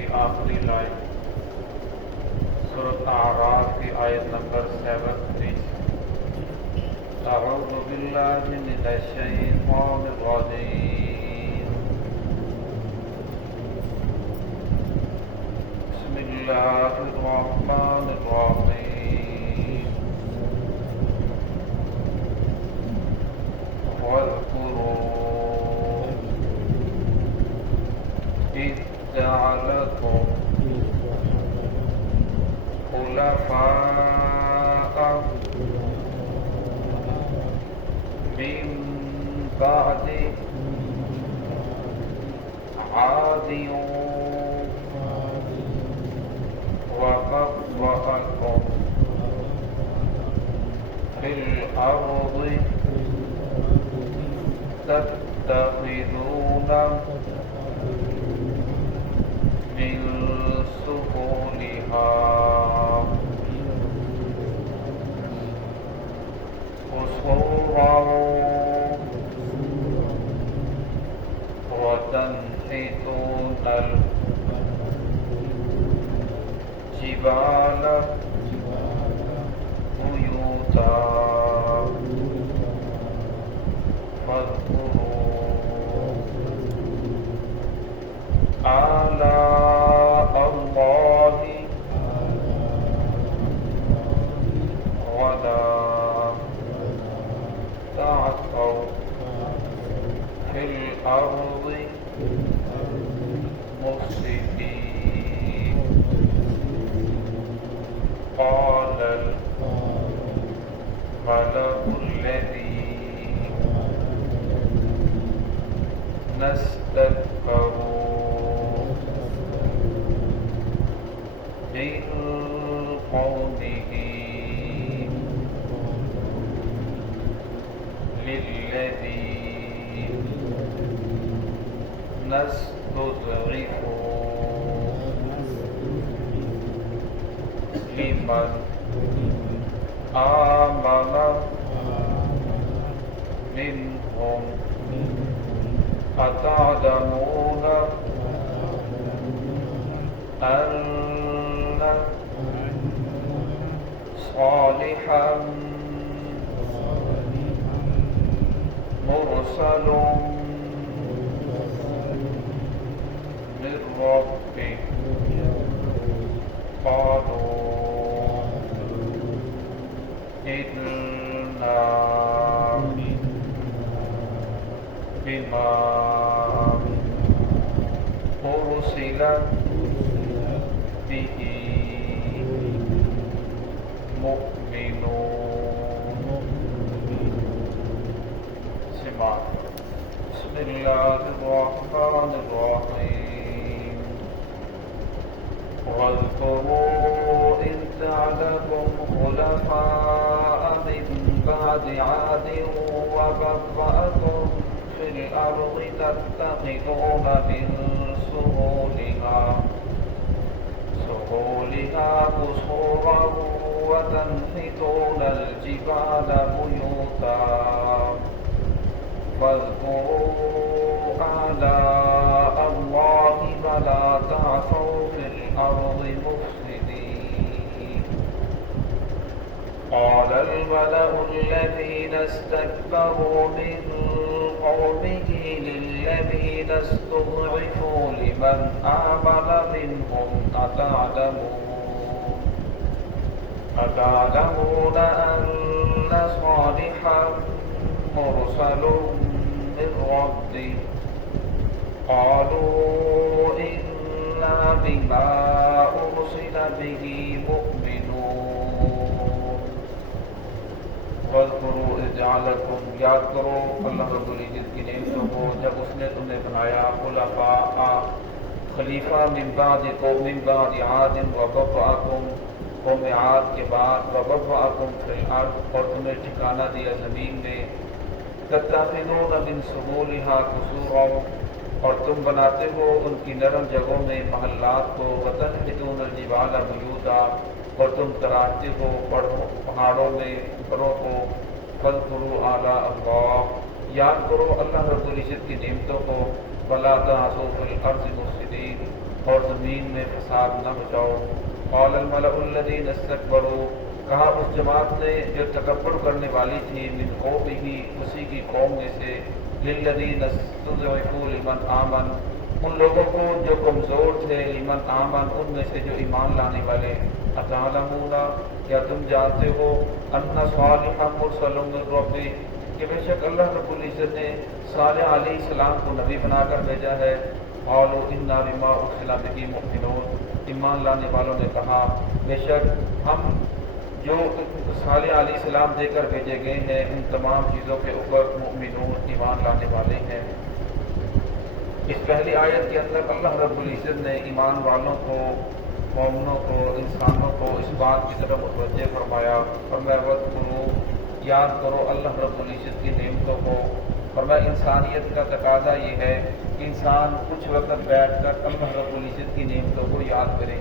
کی آخری لائن سورۃ اعراف کی آیت نمبر 37۔ اعوذ باللہ من الشیطان الرجیم، بسم اللہ الرحمن الرحیم، واذکروا اذ جعلکم خلفاء من بعد عاد وبوأكم في الأرض تتخذون من سهولها قصورا وتنحتون الجبال بيوتا فاذكروا آلاء الله ولا تعثوا في الأرض مفسدين۔ قال الملأ الذين استكبروا من قومه للذين استضعفوا لمن آمن منهم أتعلمون أن صالحا مرسل من ربه؟ قالوا إنا بما أرسل به مؤمنون۔ سماع۔ بسم اللہ الرحمن الرحیم، واذکروا اذ جعلکم خلفاء من بعد عاد وبوأکم في الأرض تتخذون من سهولها قصورا وتنحتون الجبال بيوتا فاذكروا آلاء الله ولا تعثوا في الأرض مفسدين۔ قال الملأ الذين استكبروا من قومه للذين استضعفوا لمن آمن منهم أتعلمون أن صالحا مرسل من ربه؟ قالوا إنا بما أرسل به مؤمنون۔ وَاذْكُرُوا إِذْ جَعَلَكُمْ، یاد کرو اللہ رب العزت کی نعمتوں کو جب اس نے تمہیں بنایا خلفاء خلیفہ من بعد عاد وبوأکم، قوم عاد کے بعد وبوأکم فی الارض، اور تمہیں ٹھکانہ دیا زمین میں، تتخذون من سہولها قصورا، اور تم بناتے ہو ان کی نرم جگہوں میں محلات کو، وتنحتون الجبال بیوتا، اور تم تراشتے ہو پہاڑوں میں گھروں کو، فاذکروا آلاء اللہ، یاد کرو اللہ رب العزت کی نعمتوں کو، ولا تعثوا فی الارض مفسدین، اور زمین میں فساد نہ مچاؤ۔ قال الملأ الذین استکبروا، کہا اس جماعت نے جو تکبر کرنے والی تھی، من قومہ، اسی کی قوم میں سے، للذین استضعفوا لمن آمن، ان لوگوں کو جو کمزور تھے، لمن آمن، ان میں سے جو ایمان لانے والے، اتعلمون، کیا تم جانتے ہو، ان صالحا مرسل من ربہ، کہ بے شک اللہ رب العزت نے صالح علیہ السلام کو نبی بنا کر بھیجا ہے۔ قالوا انا بما ارسل به مؤمنون، ایمان لانے والوں نے کہا بے شک ہم جو صالح علیہ السلام دے کر بھیجے گئے ہیں ان تمام چیزوں کے اوپر مؤمنون، ایمان لانے والے ہیں۔ اس پہلی آیت کے اندر اللہ رب العزت نے ایمان والوں کو، مومنوں کو، انسانوں کو اس بات کی طرف متوجہ فرمایا، وَاذْكُرُوا، یاد کرو اللہ رب العزت کی نعمتوں کو۔ فرمایا انسانیت کا تقاضا یہ ہے کہ انسان کچھ وقت بیٹھ کر اللہ رب العزت کی نعمتوں کو یاد کرے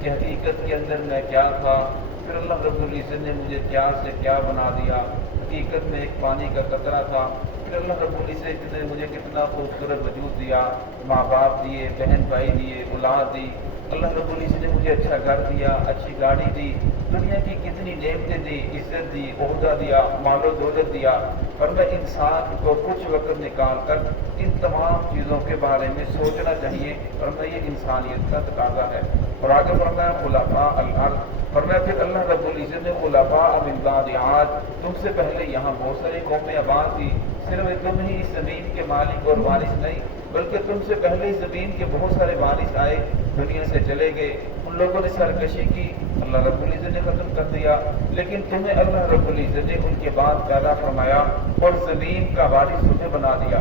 کہ حقیقت کے اندر میں کیا تھا، پھر اللہ رب العزت نے مجھے کیا سے کیا بنا دیا۔ حقیقت میں ایک پانی کا قطرہ تھا، پھر اللہ رب العزت نے مجھے کتنا خوبصورت وجود دیا، ماں باپ دیے، بہن بھائی دیے، اولاد دی۔ اللہ رب العزت نے مجھے اچھا گھر دیا، اچھی گاڑی دی، دنیا کی کتنی نعمتیں دی، عزت دی، عہدہ دیا، مال و دولت دیا۔ پر میں انسان کو کچھ وقت نکال کر ان تمام چیزوں کے بارے میں سوچنا چاہیے، اور میں یہ انسانیت کا تقاضا ہے۔ اور آگے فرمایا خلفاء الارض، فرمایا پھر اللہ رب العزت نے خلفاء من بعد عاد، تم سے پہلے یہاں بہت ساری قومیں آباد تھی، صرف تم ہی اس زمین کے مالک اور وارث نہیں، بلکہ تم سے پہلے اس زمین کے بہت سارے وارث آئے، دنیا سے چلے گئے، ان لوگوں نے سرکشی کی، اللہ رب العزت نے ختم کر دیا، لیکن تمہیں اللہ رب العزت نے ان کے بعد پیدا فرمایا اور زمین کا وارث تمہیں بنا دیا۔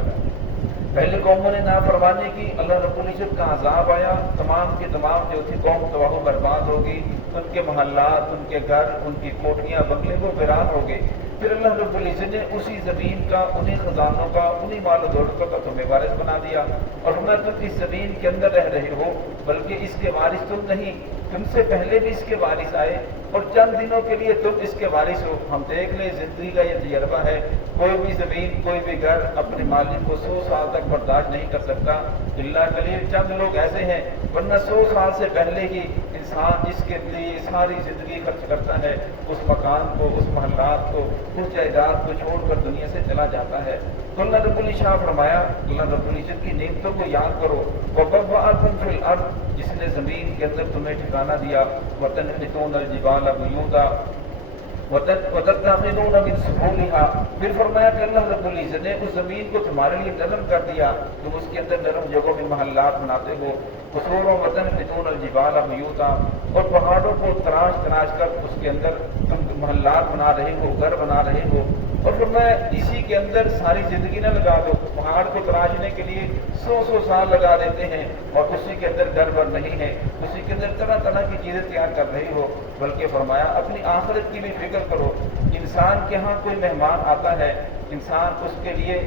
پہلے قوموں نے نافرمانی کی، اللہ رب العزت کا عذاب آیا، تمام کے تمام جو تھی قوم تباہ و برباد ہوگی، ان کے محلات، ان کے گھر، ان کی کوٹھیاں، بنگلے وہ ویران ہو گئے۔ پھر اللہ رب العزت نے اسی زمین کا، انہی خزانوں کا، انہی مال و دولتوں کا تمہیں وارث بنا دیا، اور میں تم اس زمین کے اندر رہ رہے ہو، بلکہ اس کے وارث تم نہیں، تم سے پہلے بھی اس کے وارث آئے، اور چند دنوں کے لیے تم اس کے وارث ہو۔ ہم دیکھ لیں زندگی کا یہ تجربہ ہے، کوئی بھی زمین، کوئی بھی گھر اپنے مالک کو 100 سال تک برداشت نہیں کر سکتا، اللہ کے لیے چند لوگ ایسے ہیں، ورنہ 100 سال سے پہلے ہی انسان جس کے لیے ساری زندگی خرچ کرتا ہے، اس مکان کو، اس محلات کو، اس جائیداد کو چھوڑ کر دنیا سے چلا جاتا ہے۔ تو اللہ رب العزت فرمایا، اللہ رب العزت کی نعمتوں کو یاد کرو، وَبَوَّأَكُمْ فِي الْأَرْضِ، جس نے زمین کے اندر تمہیں ٹھکانہ دیا، وَتَنْحِتُونَ الْجِبَالَ بُيُوتًا وَتَتَّخِذُونَ مِن سُهُولِهَا، پھر فرمایا کہ اللہ رب العزت نے اس زمین کو تمہارے لیے نرم کر دیا، تم اس کے اندر نرم جگہوں میں محلات بناتے ہو، قصوروں وَتَنْحِتُونَ الْجِبَالَ بُيُوتًا، اور پہاڑوں کو تراش کر اس کے اندر تم محلات بنا رہے ہو، گھر بنا رہے ہو، اور فرمایا اسی کے اندر ساری زندگی نہ لگا دو، پہاڑ کو تراشنے کے لیے 100 سال لگا دیتے ہیں، اور اسی کے اندر گھر بر نہیں ہے، اسی کے اندر طرح طرح کی چیزیں تیار کر رہی ہو، بلکہ فرمایا اپنی آخرت کی بھی فکر کرو۔ انسان کے ہاں کوئی مہمان آتا ہے، انسان اس کے لیے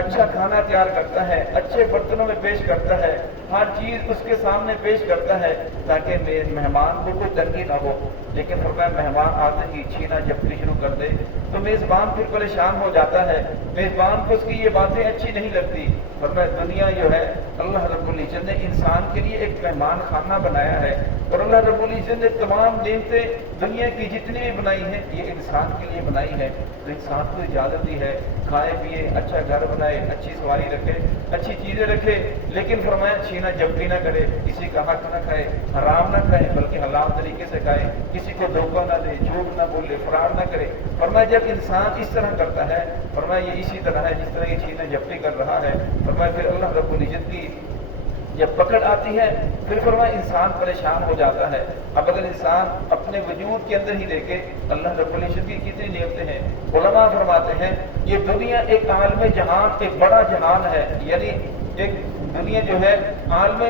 اچھا کھانا تیار کرتا ہے، اچھے برتنوں میں پیش کرتا ہے، ہر چیز اس کے سامنے پیش کرتا ہے تاکہ مہمان کو کوئی تنگی نہ ہو، لیکن فرمایا مہمان آتے ہی چھینا جھپٹی شروع کر دے تو میزبان پھر پریشان ہو جاتا ہے، میزبان کو اس کی یہ باتیں اچھی نہیں لگتی۔ فرمایا دنیا جو ہے اللہ رب العزت نے انسان کے لیے ایک مہمان خانہ بنایا ہے، اور اللہ رب العزت نے تمام نعمتیں دنیا کی جتنی بھی بنائی ہیں یہ انسان کے لیے بنائی ہے، تو انسان کو اجازت دی ہے کھائے پیے، اچھا گھر بنائے، اچھی سواری رکھے، اچھی چیزیں رکھے، لیکن فرمایا چھینا جھپٹی نہ کرے، کسی کا حق نہ کھائے، حرام نہ کھائے بلکہ حلال طریقے سے کھائے، کسی کو دھوکہ نہ دے، جھوٹ نہ بولے، فرار نہ کرے۔ فرمایا جب انسان اس طرح کرتا ہے، فرمایا یہ اسی طرح ہے جس طرح یہ چھینا جھپٹی کر رہا ہے، فرمایا پھر اللہ رب العزت کی جب پکڑ آتی ہے پھر فرمایا انسان پریشان ہو جاتا ہے۔ اب اگر انسان اپنے وجود کے اندر ہی دیکھے اللہ رب العزت کی کتنی نعمتیں ہیں، علماء فرماتے ہیں یہ دنیا ایک عالم جہان، ایک بڑا جہان ہے، یعنی ایک دنیا جو ہے عالم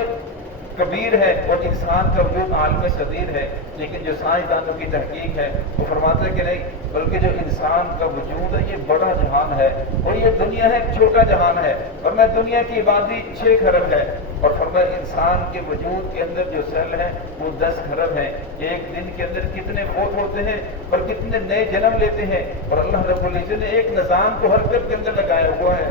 کبیر ہے اور انسان کا وجود عالم صغیر ہے، لیکن جو سائنسدانوں کی تحقیق ہے وہ فرماتے ہیں کہ نہیں، بلکہ جو انسان کا وجود ہے یہ بڑا جہان ہے، اور یہ دنیا ہے ایک چھوٹا جہان ہے، اور میں دنیا کی آبادی 6 کھرب ہے، اور فرمایا انسان کے وجود کے اندر جو سیل ہیں وہ 10 کھرب ہیں، ایک دن کے اندر کتنے فوت ہوتے ہیں اور کتنے نئے جنم لیتے ہیں، اور اللہ رب العزت نے ایک نظام کو حرکت کے اندر لگایا ہوا ہے۔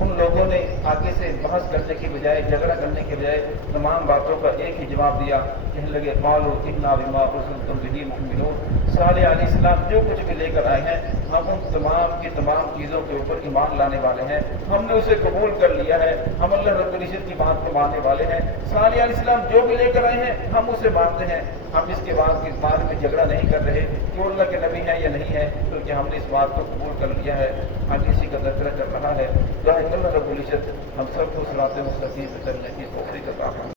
ان لوگوں نے آگے سے بحث کرنے کی بجائے، جھگڑا کرنے کے بجائے تمام باتوں کا ایک ہی جواب دیا، کہنے لگے قالوا انا بما ارسلتم به مؤمنون۔ صالح علیہ السلام جو کچھ بھی لے کر آئے ہیں ہم ان تمام کی تمام چیزوں کے اوپر ایمان لانے والے ہیں، ہم نے اسے قبول کر لیا ہے، ہم اللہ رب العزت کی بات کو ماننے والے ہیں۔ صالح علیہ السلام جو بھی لے کر آئے ہیں ہم اسے مانتے ہیں، ہم اس کے بعد میں جھگڑا نہیں کر رہے کہ وہ اللہ کے نبی ہیں یا نہیں ہے، کیونکہ ہم نے اس بات کو قبول کر لیا ہے، آگے اسی کا تذکرہ کر رہا ہے۔ اللہ رب العزت ہم سب کو صراط مستقیم پر چلنے کی توفیق عطا فرمائے۔